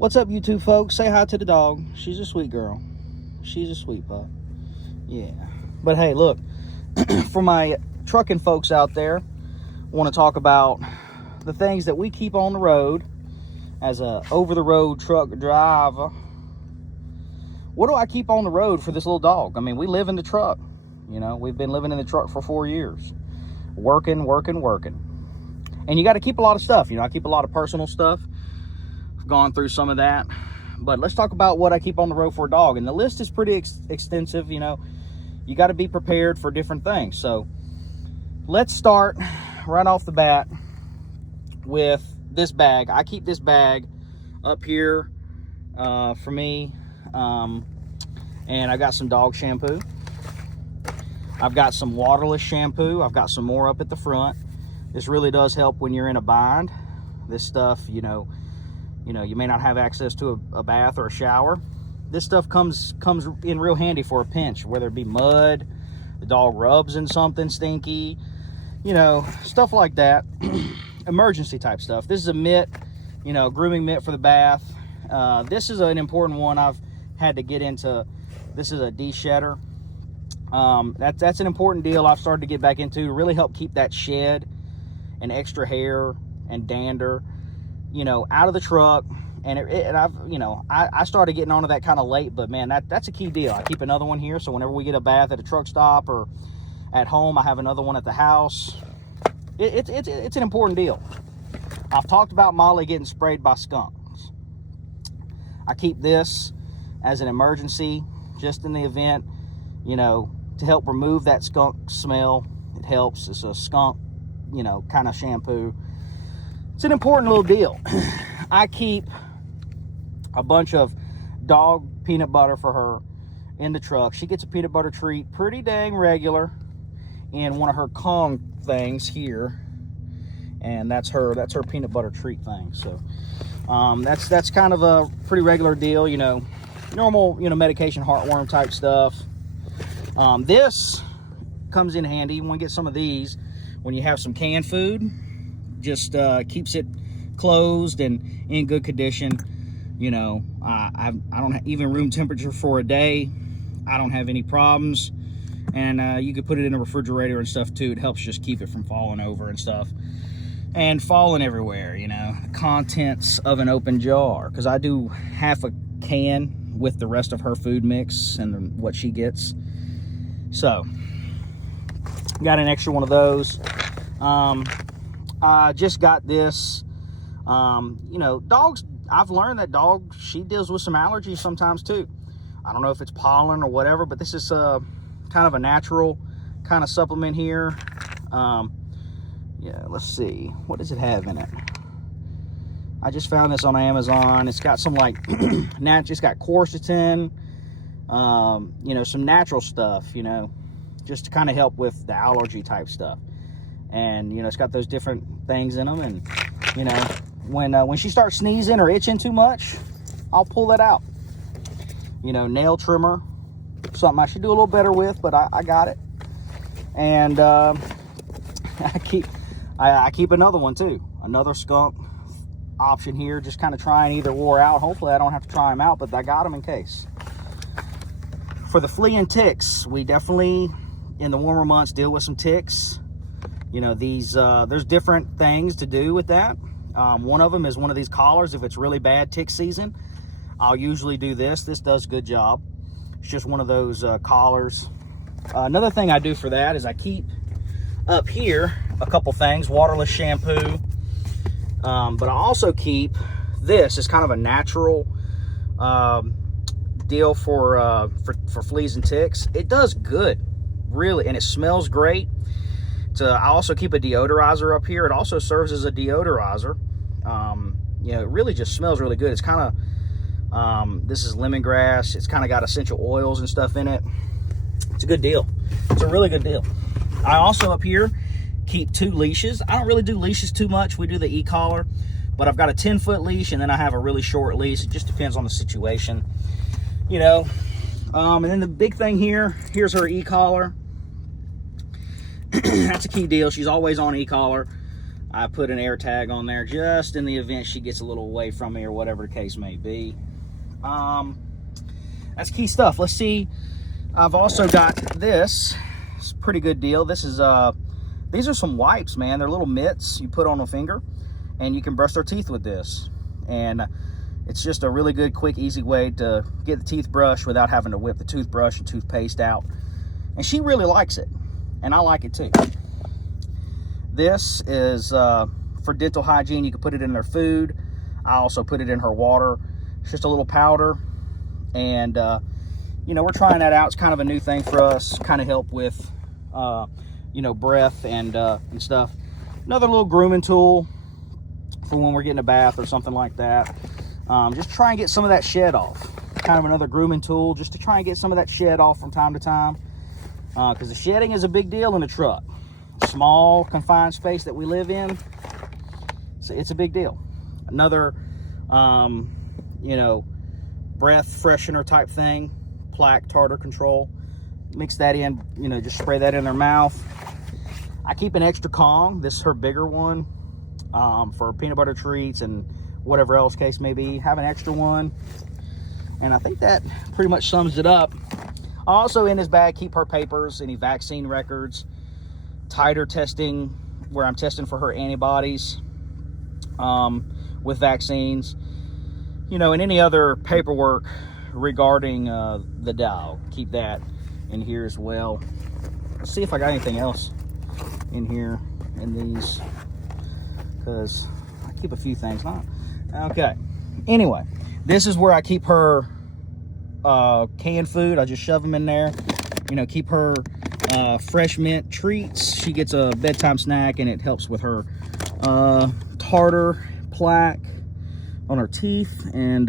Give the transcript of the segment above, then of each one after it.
What's up, YouTube folks? Say hi to the dog. She's a sweet girl. She's a sweet pup. Yeah. But hey, look, for my trucking folks out there, I want to talk about the things that we keep on the road as a over-the-road truck driver. What do I keep on the road for this little dog? I mean, we live in the truck. You know, we've been living in the truck for 4 years. Working. And you got to keep a lot of stuff. You know, I keep a lot of personal stuff. I've gone through some of that. But let's talk about what I keep on the road for a dog. And the list is pretty extensive. You know, you got to be prepared for different things. So let's start right off the bat with this bag. I keep this bag up here for me. And I got some dog shampoo. I've got some waterless shampoo. I've got some more up at the front. This really does help when you're in a bind. This stuff, you know, you may not have access to a bath or a shower. This stuff comes in real handy for a pinch, whether it be mud, the dog rubs in something stinky, you know, stuff like that. Emergency type stuff. This is a mitt, you know, grooming mitt for the bath. This is an important one I've had to get into. This is a de-shedder. That's an important deal I've started to get back into to really help keep that shed and extra hair and dander, you know, out of the truck. And I started getting onto that kind of late, but man, that's a key deal. I keep another one here, so whenever we get a bath at a truck stop or at home, I have another one at the house. It's an important deal. I've talked about Molly getting sprayed by skunks. I keep this as an emergency, just in the event, you know, to help remove that skunk smell. It helps. It's a skunk, you know, kind of shampoo. It's an important little deal. I keep a bunch of dog peanut butter for her in the truck. She gets a peanut butter treat pretty dang regular in one of her Kong things here, and that's her peanut butter treat thing. So that's kind of a pretty regular deal, you know, normal, you know, medication, heartworm type stuff. This comes in handy. You want to get some of these when you have some canned food. Just keeps it closed and in good condition. You know, I don't even room temperature for a day. I don't have any problems. And you could put it in a refrigerator and stuff too. It helps just keep it from falling over and stuff and falling everywhere, you know, contents of an open jar. Because I do half a can with the rest of her food mix and what she gets. So got an extra one of those. I just got this. You know, dogs, I've learned that she deals with some allergies sometimes too. I don't know if it's pollen or whatever, but this is kind of a natural kind of supplement here. Yeah, let's see. What does it have in it? I just found this on Amazon. It's got some like, it's got quercetin, you know, some natural stuff, you know, just to kind of help with the allergy type stuff. And, you know, it's got those different things in them. And, you know, when she starts sneezing or itching too much, I'll pull that out. You know, nail trimmer, something I should do a little better with, but I got it. And I keep another one too, another skunk option here, just kind of trying either wore out. Hopefully I don't have to try them out, but I got them in case. For the flea and ticks, we definitely in the warmer months deal with some ticks. You know, these there's different things to do with that. One of them is one of these collars. If it's really bad tick season, I'll usually do this. This does a good job. It's just one of those collars. Another thing I do for that is I keep up here a couple things, waterless shampoo. But I also keep this. It's kind of a natural deal for fleas and ticks. It does good, really, and it smells great. I also keep a deodorizer up here. It also serves as a deodorizer. You know, it really just smells really good. It's kind of, this is lemongrass. It's kind of got essential oils and stuff in it. It's a good deal. It's a really good deal. I also up here keep 2 leashes. I don't really do leashes too much. We do the e-collar, but I've got a 10-foot leash and then I have a really short leash. It just depends on the situation, you know. And then the big thing here's her e-collar. That's a key deal. She's always on e-collar. I put an air tag on there just in the event she gets a little away from me or whatever the case may be. That's key stuff. Let's see. I've also got this. It's a pretty good deal. This is these are some wipes, man. They're little mitts you put on a finger, and you can brush their teeth with this. And it's just a really good, quick, easy way to get the teeth brushed without having to whip the toothbrush and toothpaste out. And she really likes it, and I like it too. This is for dental hygiene. You can put it in their food. I also put it in her water. It's just a little powder, and you know, we're trying that out. It's kind of a new thing for us. Kind of help with you know, breath and stuff. Another little grooming tool for when we're getting a bath or something like that. Just try and get some of that shed off. Kind of another grooming tool just to try and get some of that shed off from time to time, because the shedding is a big deal in a truck. Small confined space that we live in, so it's a big deal. Another you know, breath freshener type thing, plaque tartar control. Mix that in, you know, just spray that in their mouth. I keep an extra Kong. This is her bigger one, for peanut butter treats and whatever else case may be. Have an extra one, and I think that pretty much sums it up. Also in this bag, keep her papers, any vaccine records, titer testing, where I'm testing for her antibodies with vaccines, you know, and any other paperwork regarding the dog. Keep that in here as well. Let's see if I got anything else in here in these, because I keep a few things. Okay, anyway, this is where I keep her canned food. I just shove them in there, you know, keep her fresh mint treats. She gets a bedtime snack, and it helps with her tartar plaque on her teeth, and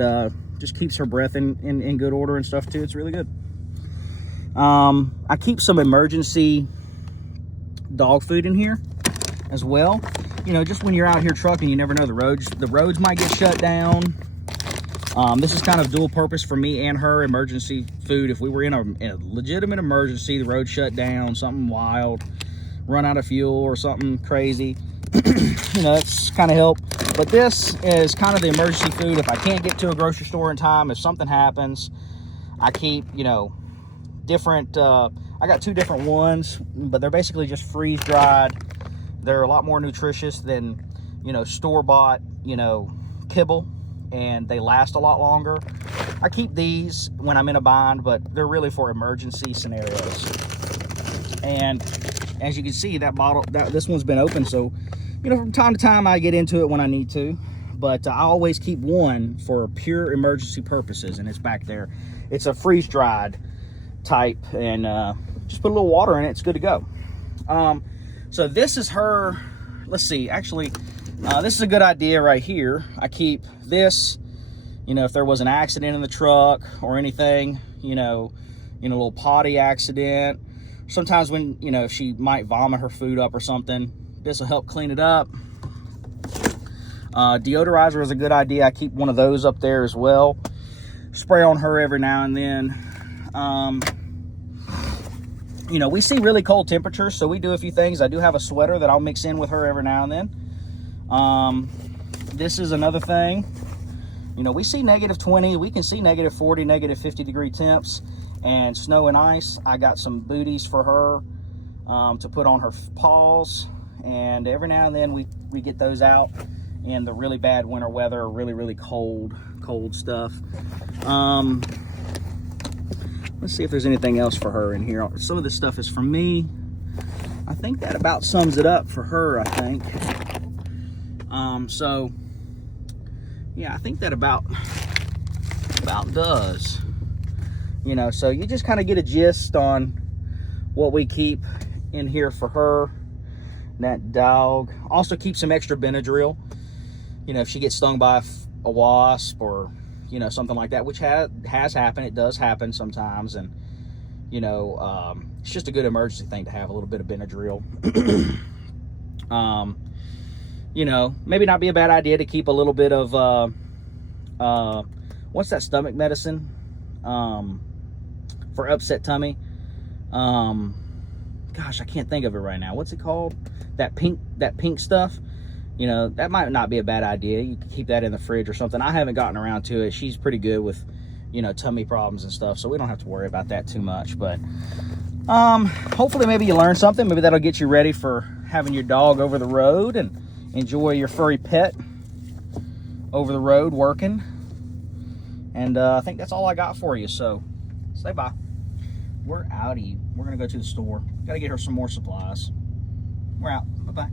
just keeps her breath in good order and stuff too. It's really good. I keep some emergency dog food in here as well. You know, just when you're out here trucking, you never know, the roads might get shut down. This is kind of dual purpose for me and her. Emergency food, if we were in a legitimate emergency, the road shut down, something wild, run out of fuel or something crazy, you know, that's kind of help. But this is kind of the emergency food. If I can't get to a grocery store in time, if something happens, I keep, you know, different, I got 2 different ones, but they're basically just freeze dried. They're a lot more nutritious than, you know, store-bought, you know, kibble, and they last a lot longer. I keep these when I'm in a bind, but they're really for emergency scenarios. And as you can see, that bottle, this one's been open, so, you know, from time to time I get into it when I need to, but I always keep one for pure emergency purposes, and it's back there. It's a freeze-dried type, and just put a little water in it, it's good to go. So this is her, let's see, actually, this is a good idea right here. I keep this, you know, if there was an accident in the truck or anything, you know, a little potty accident. Sometimes when, you know, if she might vomit her food up or something, this will help clean it up. Deodorizer is a good idea. I keep one of those up there as well. Spray on her every now and then. You know, we see really cold temperatures, so we do a few things. I do have a sweater that I'll mix in with her every now and then. This is another thing. You know, we see -20, we can see -40, -50 degree temps, and snow and ice. I got some booties for her to put on her paws, and every now and then we get those out in the really bad winter weather, really cold stuff. Let's see if there's anything else for her in here. Some of this stuff is for me. I think that about sums it up for her, I think. So yeah, I think that about does. You know, so you just kind of get a gist on what we keep in here for her, that dog. Also keep some extra Benadryl. You know, if she gets stung by a wasp or, you know, something like that, which has happened. It does happen sometimes, and, you know, it's just a good emergency thing to have a little bit of Benadryl. You know, maybe not be a bad idea to keep a little bit of, what's that stomach medicine, for upset tummy? Gosh, I can't think of it right now. What's it called? That pink stuff. you know, that might not be a bad idea. You can keep that in the fridge or something. I haven't gotten around to it. She's pretty good with, you know, tummy problems and stuff, so we don't have to worry about that too much. But hopefully maybe you learn something. Maybe that'll get you ready for having your dog over the road and enjoy your furry pet over the road working. And I think that's all I got for you, so say bye. We're outie. We're gonna go to the store. Gotta get her some more supplies. We're out. Bye-bye.